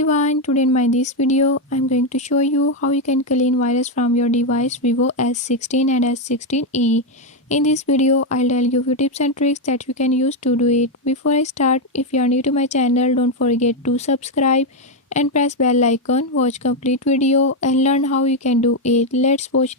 everyone, today in this video I'm going to show you how you can clean virus from your device Vivo S16 and S16e. In this video I'll tell you few tips and tricks that you can use to do it. Before I start, if you are new to my channel, don't forget to subscribe and press bell icon. Watch complete video and learn how you can do it. Let's watch.